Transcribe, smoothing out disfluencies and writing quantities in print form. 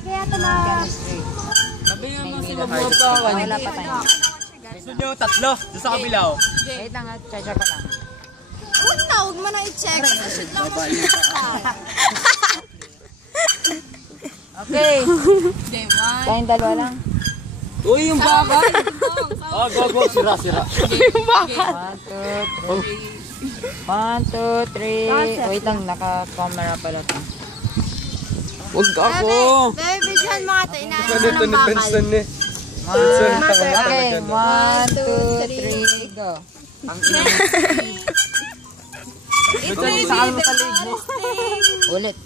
Kaya ito na... Sabi nga mo sila mga pawan. Wala pa tayo. Gusto nyo tatlo, doon sa kabilaw. Wait lang, check ko lang. Huwag mo na i-check. Shoot lang mo. Okay. Tayong dalawa lang. Uy, yung baka! Oh, go, sira. Yung baka. 1, 2, 3. Wait lang, naka-camera pala ito. Huwag ako! Bebe, bidyan mo ito. Inaano ng bakal. Okay, 1, 2, 3, go. Ang ina mo. Ulit.